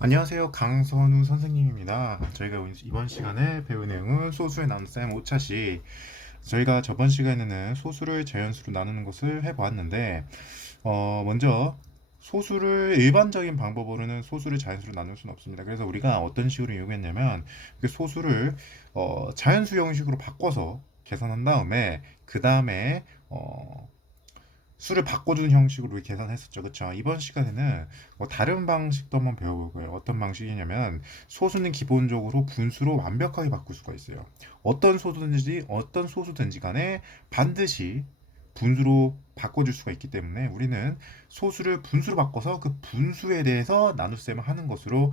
안녕하세요. 강선우 선생님입니다. 저희가 이번 시간에 배울 내용은 소수의 나눗셈 5차식. 저희가 저번 시간에는 소수를 자연수로 나누는 것을 해보았는데, 먼저 소수를 일반적인 방법으로는 소수를 자연수로 나눌 수는 없습니다. 그래서 우리가 어떤 식으로 이용했냐면, 그 소수를 자연수 형식으로 바꿔서 계산한 다음에, 그 다음에 수를 바꿔주는 형식으로 계산했었죠. 그쵸? 이번 시간에는 다른 방식도 한번 배워볼 거예요. 어떤 방식이냐면 소수는 기본적으로 분수로 완벽하게 바꿀 수가 있어요. 어떤 소수든지 간에 반드시 분수로 바꿔줄 수가 있기 때문에 우리는 소수를 분수로 바꿔서 그 분수에 대해서 나눗셈을 하는 것으로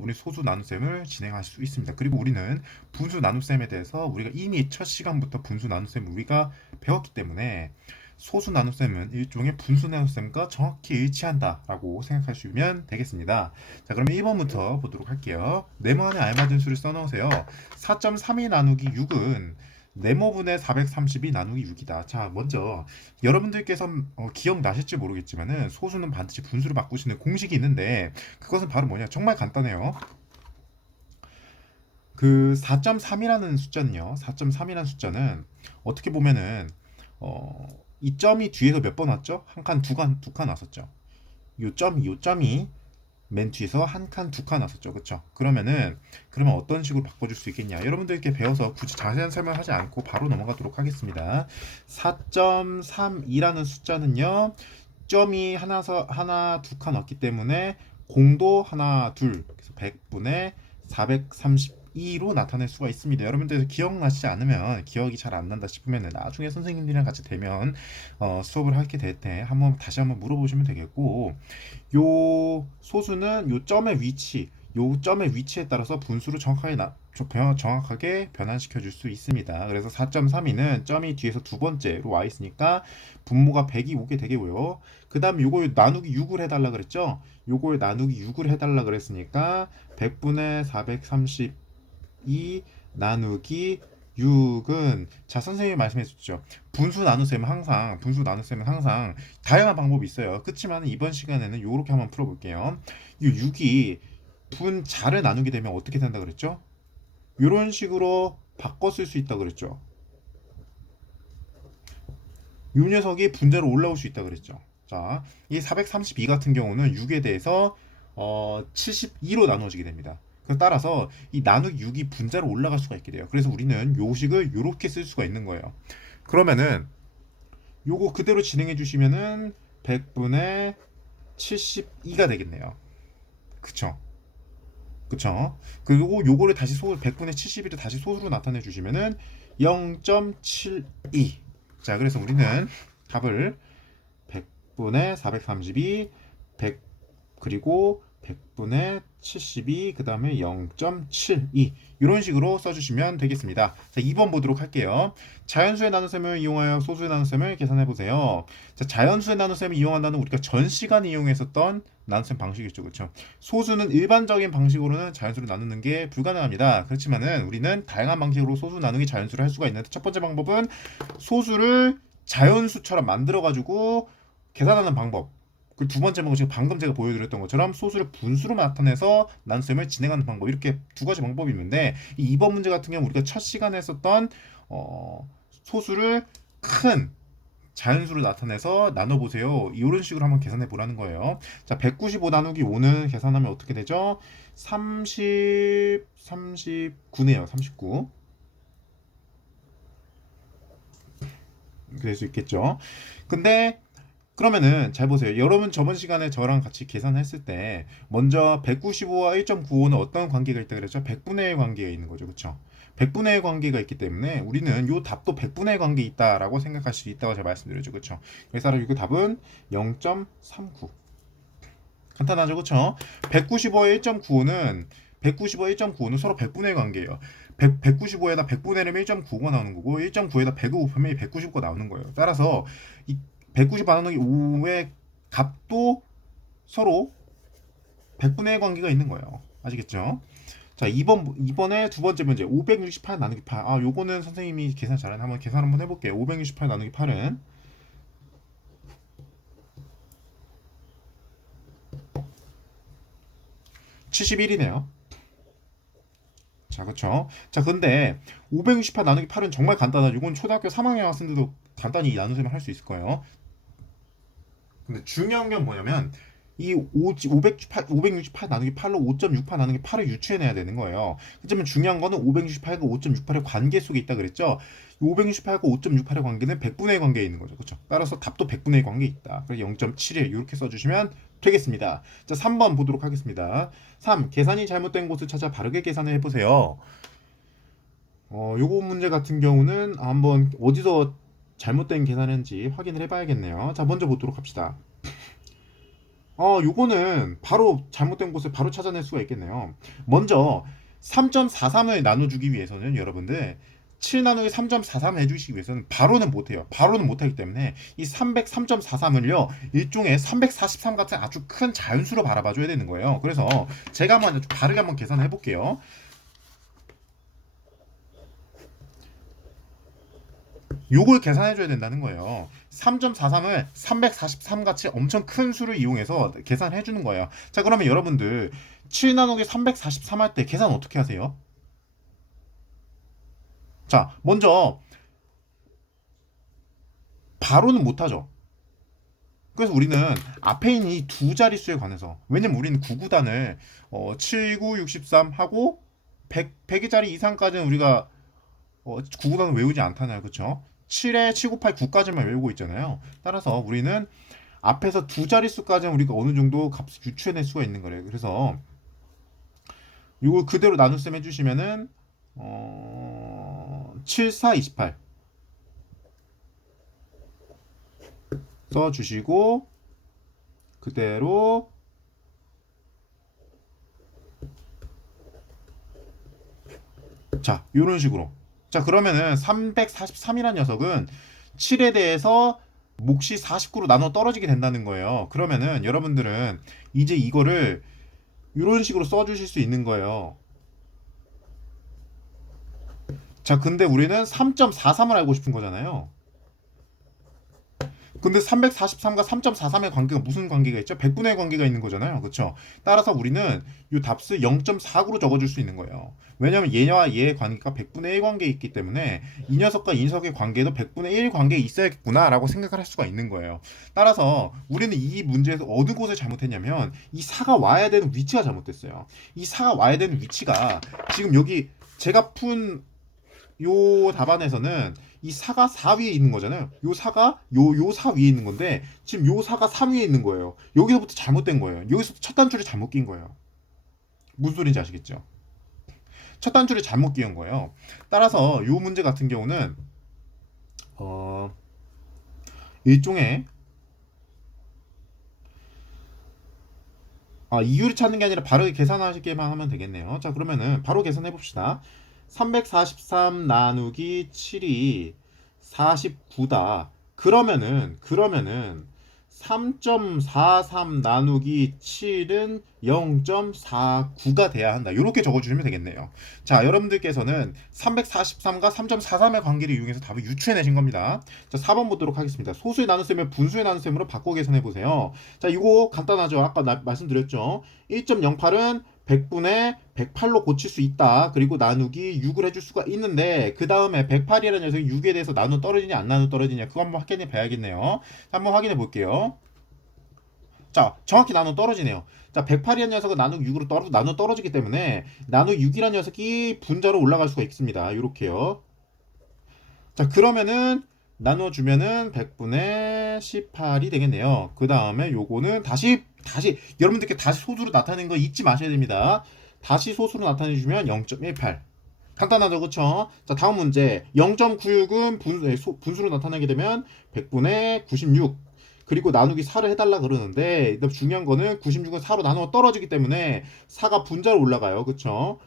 우리 소수 나눗셈을 진행할 수 있습니다. 그리고 우리는 분수 나눗셈에 대해서 우리가 이미 첫 시간부터 분수 나눗셈을 우리가 배웠기 때문에 소수 나눗셈은 일종의 분수 나눗셈과 정확히 일치한다라고 생각하시면 되겠습니다. 자, 그러면 1번부터 보도록 할게요. 네모 안에 알맞은 수를 써놓으세요. 4.32 나누기 6은 네모분의 432 나누기 6이다. 자, 먼저 여러분들께서 기억나실지 모르겠지만은 소수는 반드시 분수로 바꾸시는 공식이 있는데 그것은 바로 뭐냐? 정말 간단해요. 그 4.3이라는 숫자는요. 4.3이라는 숫자는 어떻게 보면은 이 점이 뒤에서 몇 번 왔죠? 한 칸, 두 칸 왔었죠. 요 점이 맨 뒤에서 한 칸, 두 칸 왔었죠. 그쵸? 그러면 어떤 식으로 바꿔줄 수 있겠냐? 여러분들께 배워서 굳이 자세한 설명하지 않고 바로 넘어가도록 하겠습니다. 4.32라는 숫자는요, 점이 하나, 두 칸 왔기 때문에 공도 하나, 둘, 그래서 100분의 432로 나타낼 수가 있습니다. 여러분들 기억나시지 않으면 기억이 잘 안 난다 싶으면 나중에 선생님들이랑 같이 되면 수업을 하게 될 때 다시 한번 물어보시면 되겠고, 요 소수는 요 점의 위치에 따라서 분수를 정확하게 변환시켜 줄 수 있습니다. 그래서 4.32는 점이 뒤에서 두 번째로 와 있으니까 분모가 100이 오게 되겠고요. 그 다음에 요걸 나누기 6을 해달라 그랬죠? 요걸 나누기 6을 해달라 그랬으니까 100분의 432 나누기 6은 자 선생님이 말씀해 주셨죠. 분수 나눗셈은 항상 다양한 방법이 있어요. 그렇지만 이번 시간에는 요렇게 한번 풀어볼게요. 이 6이 분자를 나누게 되면 어떻게 된다 그랬죠? 이런 식으로 바꿔 쓸 수 있다 그랬죠. 이 녀석이 분자로 올라올 수 있다 그랬죠. 자, 이 432 같은 경우는 6에 대해서 72로 나누어지게 됩니다. 그래서 따라서 이 나누기 6이 분자로 올라갈 수가 있게 돼요. 그래서 우리는 요식을 이렇게 쓸 수가 있는 거예요. 그러면은 요거 그대로 진행해 주시면은 100분의 72가 되겠네요. 그쵸? 그쵸? 그리고 요거를 다시 100분의 71을 다시 소수로 나타내 주시면은 0.72. 자, 그래서 우리는 답을 100분의 432, 100 그리고 100분의 72, 그 다음에 0.72 이런 식으로 써주시면 되겠습니다. 자, 2번 보도록 할게요. 자연수의 나눗셈을 이용하여 소수의 나눗셈을 계산해 보세요. 자, 자연수의 나눗셈을 이용한다는 우리가 전 시간에 이용했었던 나눗셈 방식이죠, 그렇죠? 소수는 일반적인 방식으로는 자연수를 나누는 게 불가능합니다. 그렇지만은 우리는 다양한 방식으로 소수 나누기 자연수를 할 수가 있는데 첫 번째 방법은 소수를 자연수처럼 만들어가지고 계산하는 방법. 그 두 번째 방법은 방금 제가 보여드렸던 것처럼 소수를 분수로 나타내서 나눗셈을 진행하는 방법. 이렇게 두 가지 방법이 있는데 이 2번 문제 같은 경우 우리가 첫 시간에 했었던 소수를 큰 자연수로 나타내서 나눠보세요. 이런 식으로 한번 계산해 보라는 거예요. 자, 195 나누기 5는 계산하면 어떻게 되죠? 39네요. 39. 그럴 수 있겠죠. 근데 그러면은 잘 보세요. 여러분 저번 시간에 저랑 같이 계산했을 때 먼저 195와 1.95는 어떤 관계가 있다 그랬죠? 100분의 1 관계가 있는 거죠. 그렇죠? 100분의 1 관계가 있기 때문에 우리는 요 답도 100분의 1 관계 있다라고 생각할 수 있다고 제가 말씀드렸죠. 그렇죠? 그래서 이 답은 0.39. 간단하죠. 그렇죠? 195와 1.95는 195와 1.95는 서로 100분의 1 관계예요. 195에다 100분의 1이면 1.95가 나오는 거고 1.9에다 100을 곱하면 195가 나오는 거예요. 따라서 이 190 나누기 5의 값도 서로 100분의 1 관계가 있는 거예요. 아시겠죠? 자, 이번에 두 번째 문제 568 나누기 8. 아, 요거는 선생님이 계산 잘하는 한번 계산 한번 해볼게요. 568 나누기 8은 71이네요. 자, 그쵸? 자, 근데 568 나누기 8은 정말 간단하죠. 이건 초등학교 3학년 학생들도 간단히 나누면 할 수 있을 거예요. 근데 중요한 건 뭐냐면 이 568 나누기 8로 5.68 나누기 8을 유추해내야 되는 거예요. 그렇지만 중요한 거는 568과 5.68의 관계 속에 있다 그랬죠. 568과 5.68의 관계는 100분의 1 관계에 있는 거죠. 그렇죠? 따라서 답도 100분의 1 관계에 있다. 그래서 0.71 이렇게 써주시면 되겠습니다. 자, 3번 보도록 하겠습니다. 3. 계산이 잘못된 곳을 찾아 바르게 계산을 해보세요. 요거 문제 같은 경우는 한번 어디서 잘못된 계산인지 확인을 해봐야겠네요. 자, 먼저 보도록 합시다. 요거는 바로 잘못된 곳을 바로 찾아낼 수가 있겠네요. 먼저 3.43을 나눠주기 위해서는 여러분들 7 나누기 3.43 해주시기 위해서는 바로는 못해요. 바로는 못하기 때문에 이 303.43을요 일종의 343 같은 아주 큰 자연수로 바라봐줘야 되는 거예요. 그래서 제가 한번 바르게 한번 계산해 볼게요. 요걸 계산해줘야 된다는 거예요. 3.43을 343 같이 엄청 큰 수를 이용해서 계산해주는 거예요. 자, 그러면 여러분들 7 나누기 343 할 때 계산 어떻게 하세요? 자, 먼저 바로는 못하죠. 그래서 우리는 앞에 있는 이 두 자릿수에 관해서, 왜냐면 우리는 9구단을 7, 9, 63 하고 100개짜리 이상까지는 우리가 9구단을 외우지 않잖아요. 그쵸? 7에 7, 9, 8, 9까지만 외우고 있잖아요. 따라서 우리는 앞에서 두 자릿수까지는 우리가 어느 정도 값을 유추해낼 수가 있는 거래요. 그래서 이걸 그대로 나눗셈 해주시면은 7, 4, 28 써주시고 그대로 자, 이런 식으로. 자, 그러면은 343이라는 녀석은 7에 대해서 몫이 49로 나눠 떨어지게 된다는 거예요. 그러면은 여러분들은 이제 이거를 이런 식으로 써주실 수 있는 거예요. 자, 근데 우리는 3.43을 알고 싶은 거잖아요. 근데 343과 3.43의 관계가 무슨 관계가 있죠? 100분의 1 관계가 있는 거잖아요. 그렇죠? 따라서 우리는 이 답수 0.49로 적어줄 수 있는 거예요. 왜냐하면 얘와 얘의 관계가 100분의 1 관계에 있기 때문에 이 녀석과 이 녀석의 관계도 100분의 1 관계에 있어야겠구나라고 생각을 할 수가 있는 거예요. 따라서 우리는 이 문제에서 어느 곳을 잘못했냐면 이 사가 와야 되는 위치가 잘못됐어요. 이 사가 와야 되는 위치가 지금 여기 제가 푼 요 답안에서는 이 사가 4 위에 있는 거잖아요. 요 사가 요 4 위에 있는 건데 지금 요 사가 3 위에 있는 거예요. 여기서부터 잘못된 거예요. 여기서부터 첫 단줄이 잘못 낀 거예요. 무슨 소리인지 아시겠죠? 첫 단줄이 잘못 끼운 거예요. 따라서 요 문제 같은 경우는 일종의 이유를 찾는 게 아니라 바로 계산하시기만 하면 되겠네요. 자, 그러면은 바로 계산해 봅시다. 343 나누기 7이 49다. 그러면은 3.43 나누기 7은 0.49가 돼야 한다. 이렇게 적어주시면 되겠네요. 자, 여러분들께서는 343과 3.43의 관계를 이용해서 답을 유추해내신 겁니다. 자, 4번 보도록 하겠습니다. 소수의 나눗셈을 분수의 나눗셈으로 바꿔 계산해보세요. 자, 이거 간단하죠. 아까 말씀드렸죠. 1.08은 100분의 108로 고칠 수 있다. 그리고 나누기 6을 해줄 수가 있는데 그 다음에 108이라는 녀석이 6에 대해서 나누 떨어지냐 안 나누 떨어지냐 그거 한번 확인해 봐야겠네요. 한번 확인해 볼게요. 자, 정확히 나누 떨어지네요. 자, 108이라는 녀석은 나누기 6으로 나누 떨어지기 때문에 나누기 6이라는 녀석이 분자로 올라갈 수가 있습니다. 이렇게요. 자, 그러면은 나눠주면은 100분의 18이 되겠네요. 그 다음에 요거는 다시 여러분들께 다시 소수로 나타내는 거 잊지 마셔야 됩니다. 다시 소수로 나타내주면 0.18. 간단하죠, 그쵸? 자, 다음 문제. 0.96은 분수로 나타나게 되면 100분의 96. 그리고 나누기 4를 해달라 그러는데 중요한 거는 96은 4로 나누어 떨어지기 때문에 4가 분자로 올라가요. 그쵸?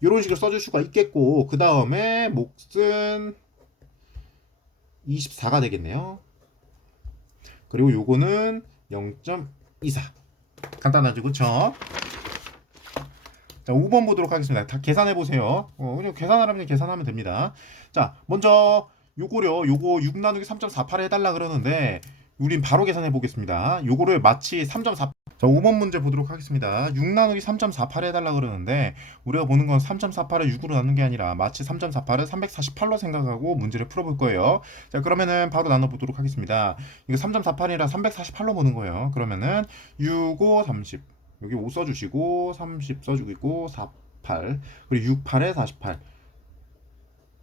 이런 식으로 써줄 수가 있겠고 그 다음에 몫은 24가 되겠네요. 그리고 요거는 0.24. 간단하죠, 그쵸? 자, 5번 보도록 하겠습니다. 다 계산해 보세요. 그냥 계산하려면 계산하면 됩니다. 자, 먼저 요거 6 나누기 3.48 해달라 그러는데 우린 바로 계산해 보겠습니다. 요거를 마치 3.4. 자, 5번 문제 보도록 하겠습니다. 6 나누기 3.48 해달라 그러는데 우리가 보는 건 3.48을 6으로 나눈 게 아니라 마치 3.48을 348로 생각하고 문제를 풀어볼 거예요. 자, 그러면은 바로 나눠보도록 하겠습니다. 이거 3.48이라 348로 보는 거예요. 그러면은 6, 5, 30. 여기 5 써주시고 30 써주고 있고 4, 8 그리고 6, 8에 48.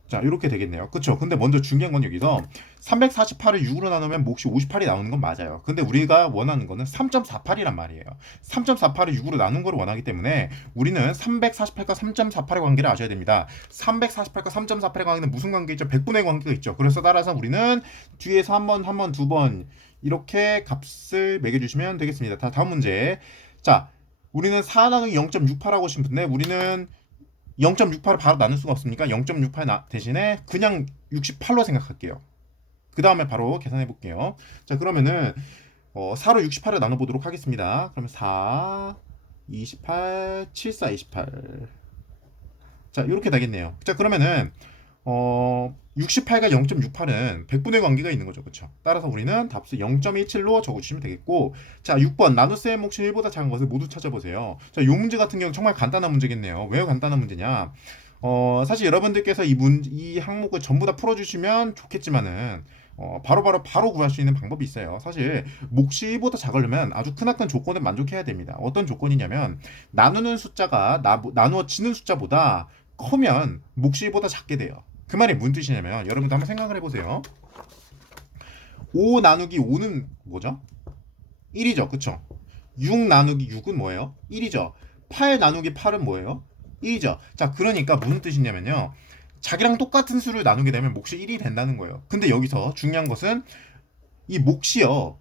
자, 이렇게 되겠네요. 그쵸? 근데 먼저 중요한 건 여기서 348을 6으로 나누면 몫이 58이 나오는 건 맞아요. 근데 우리가 원하는 거는 3.48이란 말이에요. 3.48을 6으로 나눈 걸 원하기 때문에 우리는 348과 3.48의 관계를 아셔야 됩니다. 348과 3.48의 관계는 무슨 관계 있죠? 100분의 관계가 있죠. 그래서 따라서 우리는 뒤에서 한 번, 두 번 이렇게 값을 매겨주시면 되겠습니다. 다음 문제. 자, 우리는 4 나누기 0.68하고 싶은데 우리는 0.68을 바로 나눌 수가 없으니까 0.68 대신에 그냥 68로 생각할게요. 그 다음에 바로 계산해 볼게요. 자, 그러면은 4로 68을 나눠보도록 하겠습니다. 그럼 4, 28, 74, 28. 자, 이렇게 되겠네요. 자, 그러면은 68과 0.68은 100분의 관계가 있는 거죠. 그렇죠? 따라서 우리는 답수 0.17로 적어주시면 되겠고, 자, 6번 나눗셈 몫이 1보다 작은 것을 모두 찾아보세요. 자, 이 문제 같은 경우는 정말 간단한 문제겠네요. 왜 간단한 문제냐? 사실 여러분들께서 이 항목을 전부 다 풀어주시면 좋겠지만은 바로 구할 수 있는 방법이 있어요. 사실 몫이 1보다 작으려면 아주 크나큰 조건에 만족해야 됩니다. 어떤 조건이냐면 나누는 숫자가 나누어지는 숫자보다 커면 몫이 1보다 작게 돼요. 그 말이 무슨 뜻이냐면 여러분도 한번 생각을 해보세요. 5 나누기 5는 뭐죠? 1이죠. 그쵸? 6 나누기 6은 뭐예요? 1이죠. 8 나누기 8은 뭐예요? 1이죠. 자, 그러니까 무슨 뜻이냐면요. 자기랑 똑같은 수를 나누게 되면 몫이 1이 된다는 거예요. 근데 여기서 중요한 것은 이 몫이요.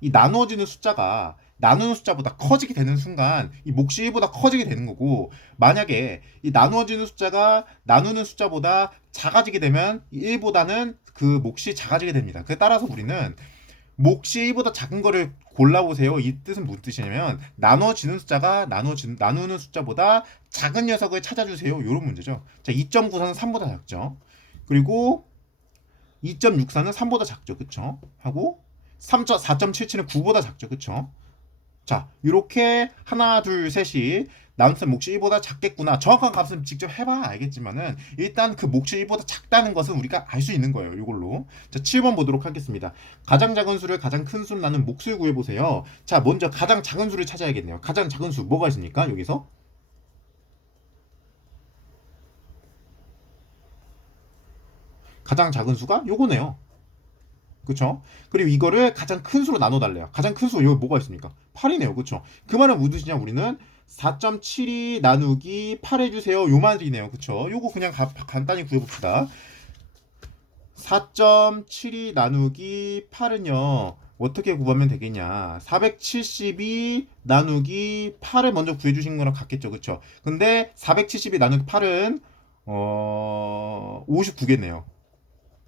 이 나누어지는 숫자가 나누는 숫자보다 커지게 되는 순간 이 몫이 1보다 커지게 되는 거고, 만약에 이 나누어지는 숫자가 나누는 숫자보다 작아지게 되면 1보다는 그 몫이 작아지게 됩니다. 그에 따라서 우리는 몫이 1보다 작은 거를 골라보세요. 이 뜻은 무슨 뜻이냐면 나누어지는 숫자가 나누는 숫자보다 작은 녀석을 찾아주세요. 이런 문제죠. 자, 2.94는 3보다 작죠. 그리고 2.64는 3보다 작죠. 그쵸? 하고 4.77은 9보다 작죠. 그쵸? 자, 이렇게 하나, 둘, 셋이 나눗셈 몫이 1보다 작겠구나. 정확한 값은 직접 해봐야 알겠지만은 일단 그 몫이 1보다 작다는 것은 우리가 알 수 있는 거예요. 이걸로. 자, 7번 보도록 하겠습니다. 가장 작은 수를 가장 큰 수로 나눈 몫을 구해보세요. 자, 먼저 가장 작은 수를 찾아야겠네요. 가장 작은 수 뭐가 있습니까? 여기서 가장 작은 수가 요거네요. 그쵸? 그리고 이거를 가장 큰 수로 나눠달래요. 가장 큰 수, 여기 뭐가 있습니까? 8이네요. 그쵸? 그 말은 무슨 뜻이냐? 우리는 4.72 나누기 8 해주세요. 요 말이네요. 그쵸? 요거 그냥 간단히 구해봅시다. 4.72 나누기 8은요, 어떻게 구하면 되겠냐? 472 나누기 8을 먼저 구해주신 거랑 같겠죠. 그쵸? 근데 472 나누기 8은 59겠네요.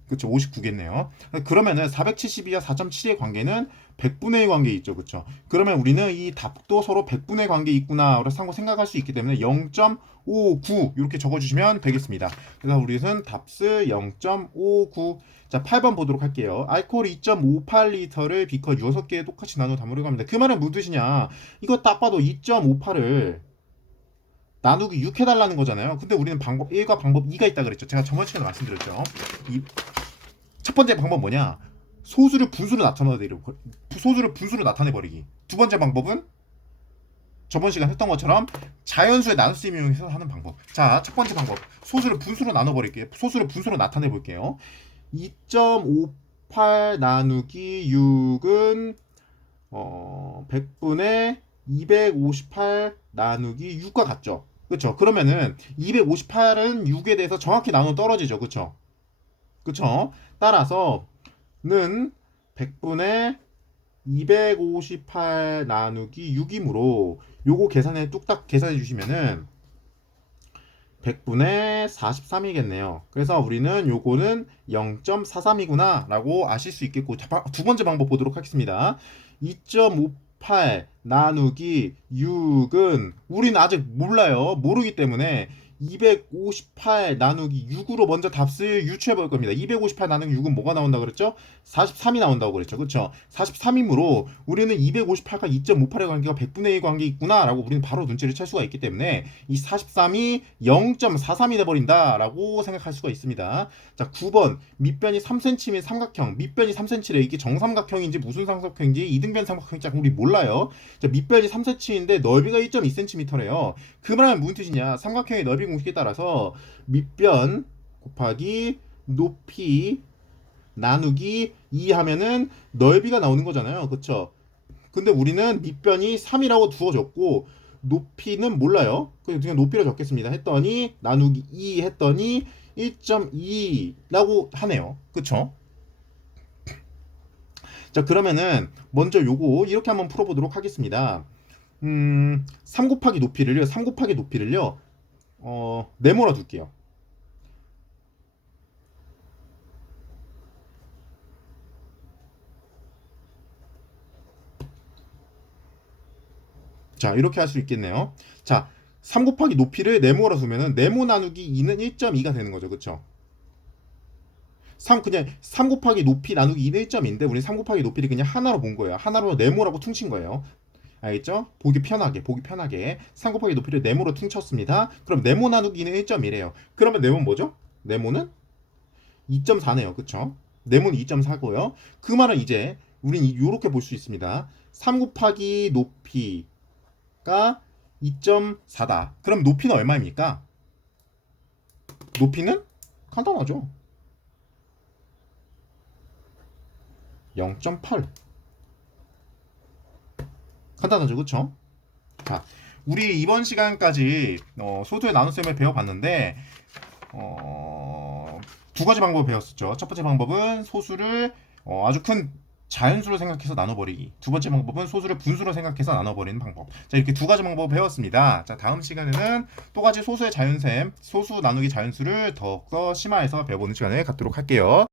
그쵸, 59겠네요. 그러면은 472와 4.7의 관계는 100분의 1 관계 있죠. 그쵸? 그러면 우리는 이 답도 서로 100분의 관계 있구나 라고 생각할 수 있기 때문에 0.59 이렇게 적어주시면 되겠습니다. 그래서 우리는 답스 0.59. 자, 8번 보도록 할게요. 알코올 2.58리터를 비커 6개에 똑같이 나눠 담으려고 합니다. 그 말은 무슨 뜻이냐? 이거 딱 봐도 2.58을 나누기 6 해달라는 거잖아요. 근데 우리는 방법 1과 방법 2가 있다 그랬죠. 제가 저번 시간에 말씀드렸죠. 첫 번째 방법 뭐냐? 소수를 분수로 나타내버리기. 두 번째 방법은 저번 시간 했던 것처럼 자연수의 나눗셈 이용해서 하는 방법. 자, 첫 번째 방법. 소수를 분수로 나눠버릴게요. 소수를 분수로 나타내볼게요. 2.58 나누기 6은 100분의 258 나누기 6과 같죠. 그쵸? 그러면은 258은 6에 대해서 정확히 나누면 떨어지죠. 그쵸? 그쵸? 따라서 는 100분의 258 나누기 6이므로 요거 계산해 뚝딱 계산해 주시면은 100분의 43이겠네요. 그래서 우리는 요거는 0.43이구나 라고 아실 수 있겠고, 두 번째 방법 보도록 하겠습니다. 2.58 나누기 6은 우리는 아직 몰라요. 모르기 때문에 258 나누기 6으로 먼저 답을 유추해 볼 겁니다. 258 나누기 6은 뭐가 나온다고 그랬죠? 43이 나온다고 그랬죠. 그렇죠? 43이므로 우리는 258과 2.58의 관계가 100분의 1 관계 있구나라고 우리는 바로 눈치를 챌 수가 있기 때문에 이 43이 0.43이 돼버린다라고 생각할 수가 있습니다. 자, 9번 밑변이 3cm인 삼각형, 밑변이 3cm래. 이게 정삼각형인지 무슨 삼각형인지 이등변 삼각형인지 우리 몰라요. 자, 밑변이 3cm인데 넓이가 1.2cm래요. 그 말은 무슨 뜻이냐? 삼각형의 넓이 공식에 따라서 밑변 곱하기 높이 나누기 2 하면은 넓이가 나오는 거잖아요. 그쵸? 근데 우리는 밑변이 3이라고 두어졌고 높이는 몰라요. 그래서 그냥 높이로 적겠습니다. 했더니 나누기 2 했더니 1.2라고 하네요. 그쵸? 자, 그러면은 먼저 요거 이렇게 한번 풀어보도록 하겠습니다. 3 곱하기 높이를요. 3 곱하기 높이를요. 네모라 둘게요. 자, 이렇게 할 수 있겠네요. 자, 3 곱하기 높이를 네모라 두면은 네모 나누기 2는 1.2가 되는 거죠. 그쵸? 3 곱하기 높이 나누기 2는 1.2인데 우리 3 곱하기 높이를 그냥 하나로 본 거예요. 하나로 네모라고 퉁친 거예요. 알겠죠? 보기 편하게 3 곱하기 높이를 네모로 퉁쳤습니다. 그럼 네모 나누기는 1.1이에요. 그러면 네모는 뭐죠? 네모는 2.4네요. 그쵸? 네모는 2.4고요. 그 말은 이제 우린 이렇게 볼 수 있습니다. 3 곱하기 높이가 2.4다. 그럼 높이는 얼마입니까? 높이는 간단하죠. 0.8. 간단하죠. 그쵸? 자, 우리 이번 시간까지 소수의 나눗셈을 배워봤는데 두 가지 방법을 배웠었죠. 첫 번째 방법은 소수를 아주 큰 자연수로 생각해서 나눠버리기. 두 번째 방법은 소수를 분수로 생각해서 나눠버리는 방법. 자, 이렇게 두 가지 방법을 배웠습니다. 자, 다음 시간에는 또 가지 소수의 자연셈, 소수 나누기 자연수를 더욱더 심화해서 배워보는 시간을 갖도록 할게요.